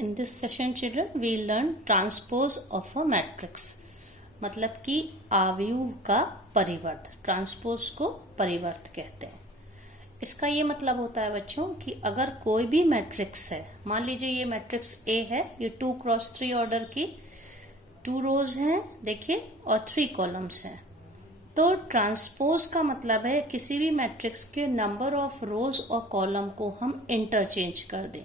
In this session children we learn transpose of a matrix मतलब कि आव्यूह का परिवर्त। ट्रांसपोज को परिवर्त कहते हैं। इसका ये मतलब होता है बच्चों कि अगर कोई भी मैट्रिक्स है, मान लीजिए ये मैट्रिक्स A है, ये 2x3 ऑर्डर की 2 रोज हैं देखिए और 3 कॉलम्स हैं, तो ट्रांसपोज का मतलब है किसी भी मैट्रिक्स के नंबर ऑफ रोज और कॉलम को हम इंटरचेंज कर दें।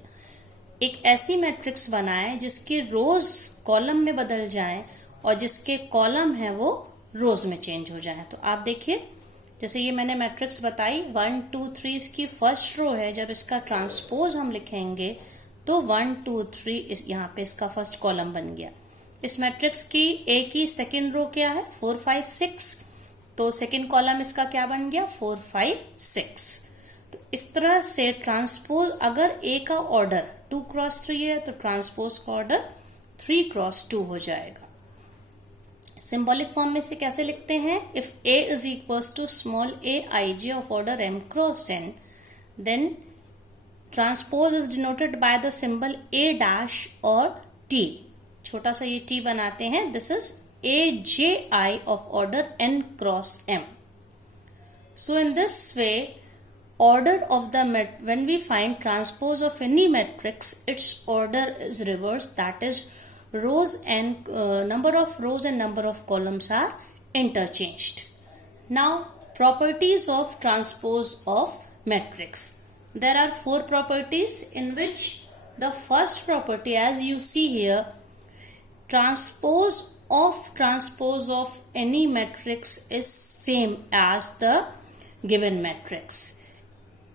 एक ऐसी मैट्रिक्स बनाएं जिसकी रोज कॉलम में बदल जाएं और जिसके कॉलम है वो रोज में चेंज हो जाएं। तो आप देखिए जैसे ये मैंने मैट्रिक्स बताई 1 2 3 इसकी फर्स्ट रो है, जब इसका ट्रांसपोज हम लिखेंगे तो 1 2 3 इस यहाँ पे इसका फर्स्ट कॉलम बन गया। इस मैट्रिक्स की ए की सेकेंड रो क्या है 4 5 6, तो सेकेंड कॉलम इसका क्या बन गया 4 5 6। तो इस तरह से ट्रांसपोज अगर ए का ऑर्डर 2x3 है तो ट्रांसपोज का ऑर्डर 3x2 हो जाएगा। सिंबॉलिक फॉर्म में से कैसे लिखते हैं? If a is equals to small a ij of order m cross n, then transpose is denoted by the symbol a dash और t। छोटा सा ये t बनाते हैं, this is aj of order n cross m। So in this way, order of the when we find transpose of any matrix, its order is reversed, that is rows and number of rows and number of columns are interchanged. Now properties of transpose of matrix. There are 4 properties in which the first property, as you see here, transpose of any matrix is same as the given matrix.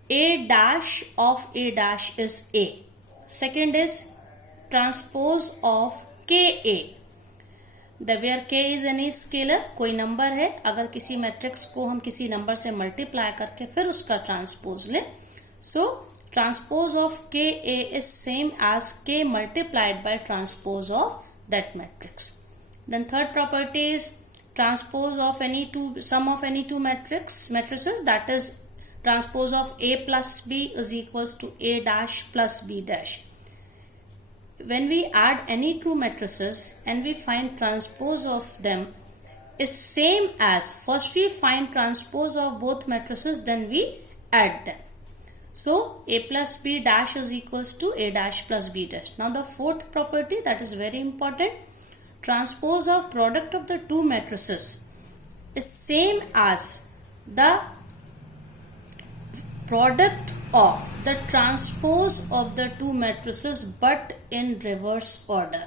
A dash of A dash is A. Second is transpose of KA. The where K is any scalar, कोई number है, अगर किसी matrix को हम किसी number से multiply करके फिर उसका ट्रांसपोज लें, so transpose of KA is same as K multiplied by transpose of that matrix. Then third property is transpose of sum of any two matrices, that is transpose of A plus B is equals to A dash plus B dash. When we add any two matrices and we find transpose of them is same as, first we find transpose of both matrices, then we add them. So A plus B dash is equals to A dash plus B dash. Now the fourth property that is very important, transpose of product of the two matrices is same as the product of the transpose of the two matrices but in reverse order.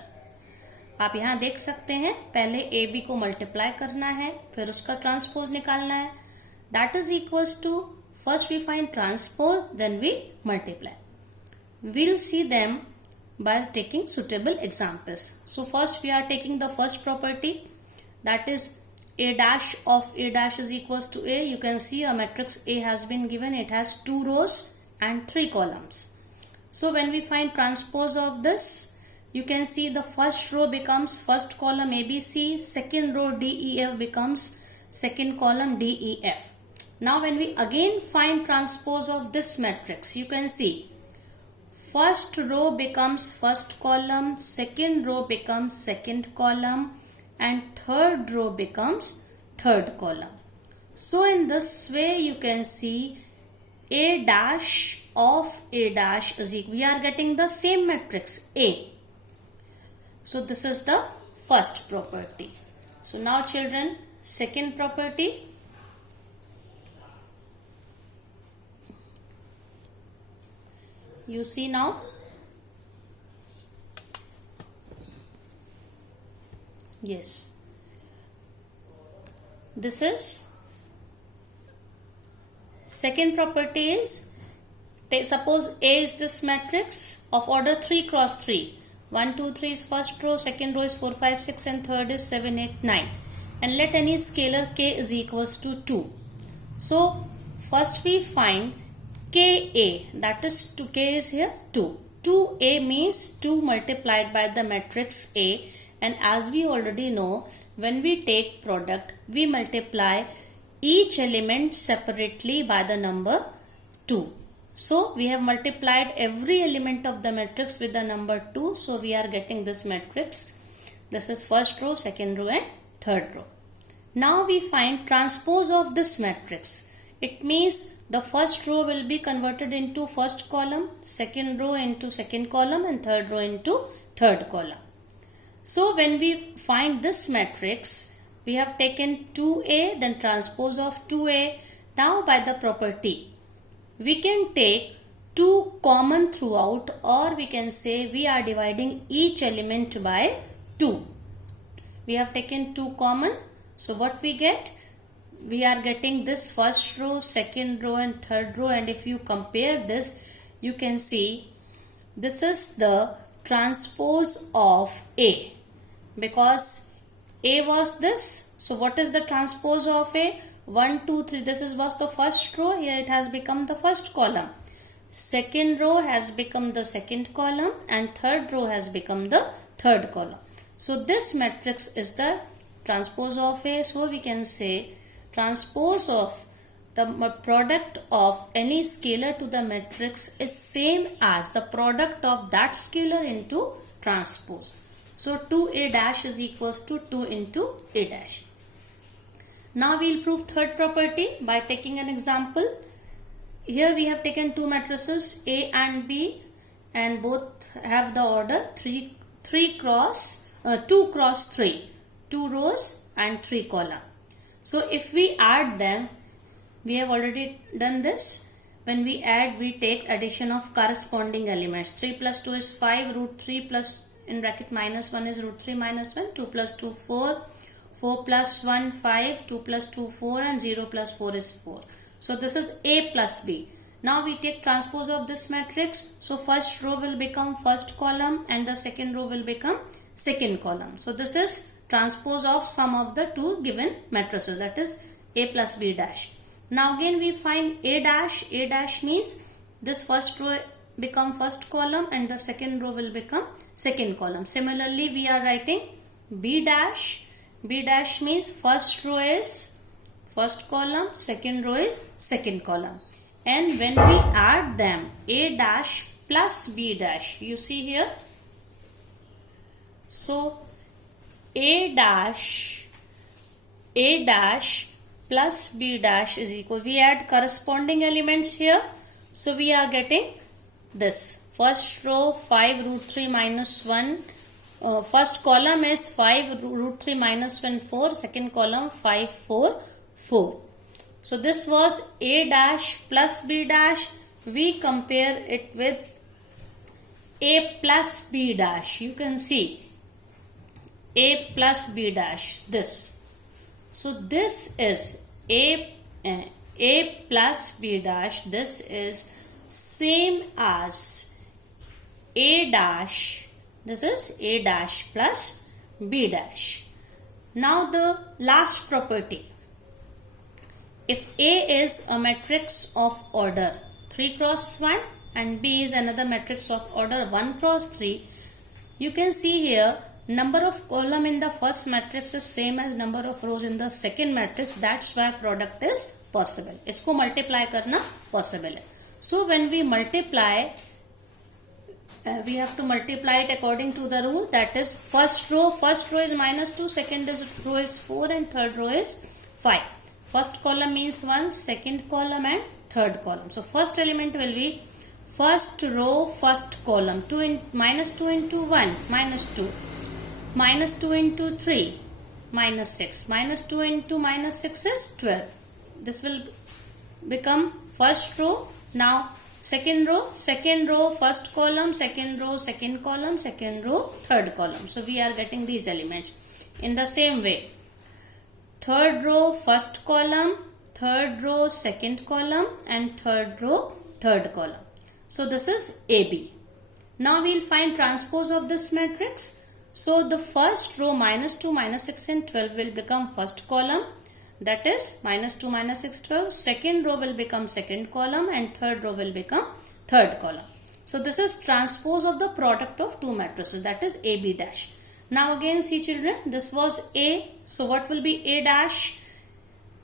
आप यहाँ देख सकते हैं पहले A B को multiply करना है फिर उसका ट्रांसपोज निकालना है, that is equals to first we find transpose then we multiply. We'll see them by taking suitable examples. So first we are taking the first property, that is A dash of A dash is equals to A. You can see a matrix A has been given. It has 2 rows and 3 columns. So when we find transpose of this, you can see the first row becomes first column ABC, second row DEF becomes second column DEF. Now when we again find transpose of this matrix, you can see first row becomes first column, second row becomes second column, and third row becomes third column. So in this way you can see A dash of A dash is equal, we are getting the same matrix A. So this is the first property. So now children, second property, you see now yes, this is second property is, suppose A is this matrix of order 3 cross 3, 1 2 3 is first row, second row is 4 5 6 and third is 7 8 9, and let any scalar K is equals to 2. So first we find KA, that is K is here 2. 2A means 2 multiplied by the matrix A. And as we already know, when we take product, we multiply each element separately by the number 2. So we have multiplied every element of the matrix with the number 2. So we are getting this matrix. This is first row, second row and third row. Now we find transpose of this matrix. It means the first row will be converted into first column, second row into second column and third row into third column. So when we find this matrix, we have taken 2A, then transpose of 2A. Now by the property, we can take 2 common throughout, or we can say we are dividing each element by 2. We have taken 2 common. So what we get? We are getting this first row, second row and third row, and if you compare this, you can see this is the transpose of A, because A was this. So what is the transpose of A? 1, 2, 3. This was the first row. Here it has become the first column. Second row has become the second column and third row has become the third column. So this matrix is the transpose of A. So we can say transpose of the product of any scalar to the matrix is same as the product of that scalar into transpose. So 2A dash is equals to 2 into A dash. Now we will prove third property by taking an example. Here we have taken 2 matrices A and B, and both have the order 2 cross 3, 2 rows and 3 column. So if we add them, we have already done this. When we add, we take addition of corresponding elements. 3 plus 2 is 5, root 3 plus in bracket minus 1 is root 3 minus 1, 2 plus 2 4, 4 plus 1 5, 2 plus 2 4 and 0 plus 4 is 4. So this is A plus B. Now we take transpose of this matrix. So first row will become first column and the second row will become second column. So this is transpose of sum of the 2 given matrices, that is A plus B dash. Now again we find A dash. A dash means this first row become first column and the second row will become second column. Similarly we are writing B dash. B dash means first row is first column, second row is second column. And when we add them, A dash plus B dash, you see here. So A dash plus B dash is equal. We add corresponding elements here. So we are getting this. First row 5 root 3 minus 1. First column is 5 root 3 minus 1 4. Second column 5 4 4. So this was A dash plus B dash. We compare it with A plus B dash. You can see A plus B dash, this. So this is A plus B dash. This is same as A dash. This is A dash plus B dash. Now the last property. If A is a matrix of order 3 cross 1 and B is another matrix of order 1 cross 3, you can see here number of column in the first matrix is same as number of rows in the second matrix. That's why product is possible. इसको multiply करना possible है. So when we multiply, we have to multiply it according to the rule, that is first row is minus 2, second row is 4 and third row is 5. First column means 1, second column and third column. So first element will be first row, first column. Minus 2 into 1, minus 2. Minus 2 into 3, minus 6. Minus 2 into minus 6 is 12. This will become first row. Now second row, first column, second row, second column, second row, third column. So we are getting these elements. In the same way, third row, first column, third row, second column and third row, third column. So this is AB. Now we will find transpose of this matrix. So the first row minus 2, minus 6 and 12 will become first column. That is minus 2, minus 6, 12. Second row will become second column and third row will become third column. So this is transpose of the product of 2 matrices, that is AB dash. Now again see children, this was A. So what will be A dash?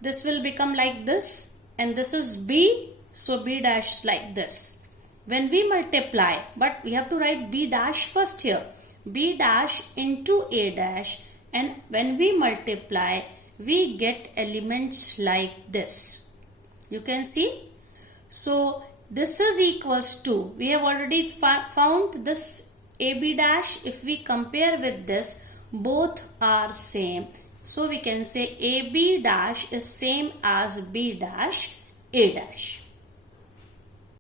This will become like this and this is B. So B dash is like this. When we multiply, but we have to write B dash first here. B dash into A dash, and when we multiply, we get elements like this. You can see. So this is equals to, we have already found this AB dash. If we compare with this, both are same. So we can say AB dash is same as B dash A dash.